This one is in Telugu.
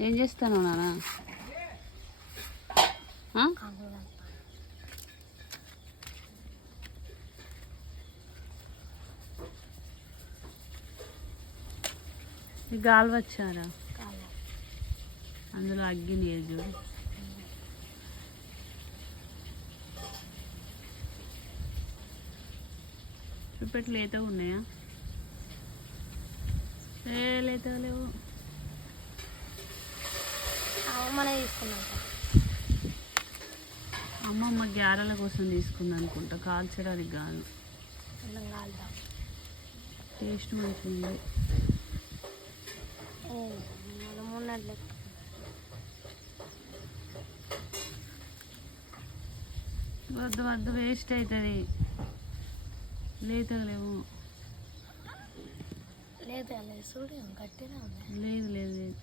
ఏం చేస్తాను నాన్న? గాలి వచ్చారా? అందులో అగ్గి నీరు చూడు. చూపెట్లు లేత ఉన్నాయా? లేత లేవు. అమ్మమ్మ గ్యారెల కోసం తీసుకుంది అనుకుంటా, కాల్చడానికి కాదు. టేస్ట్ మంచిగా వద్దు వద్దు, వేస్ట్ అవుతుంది. లేతలేవు. లేదు లేదు లేదు.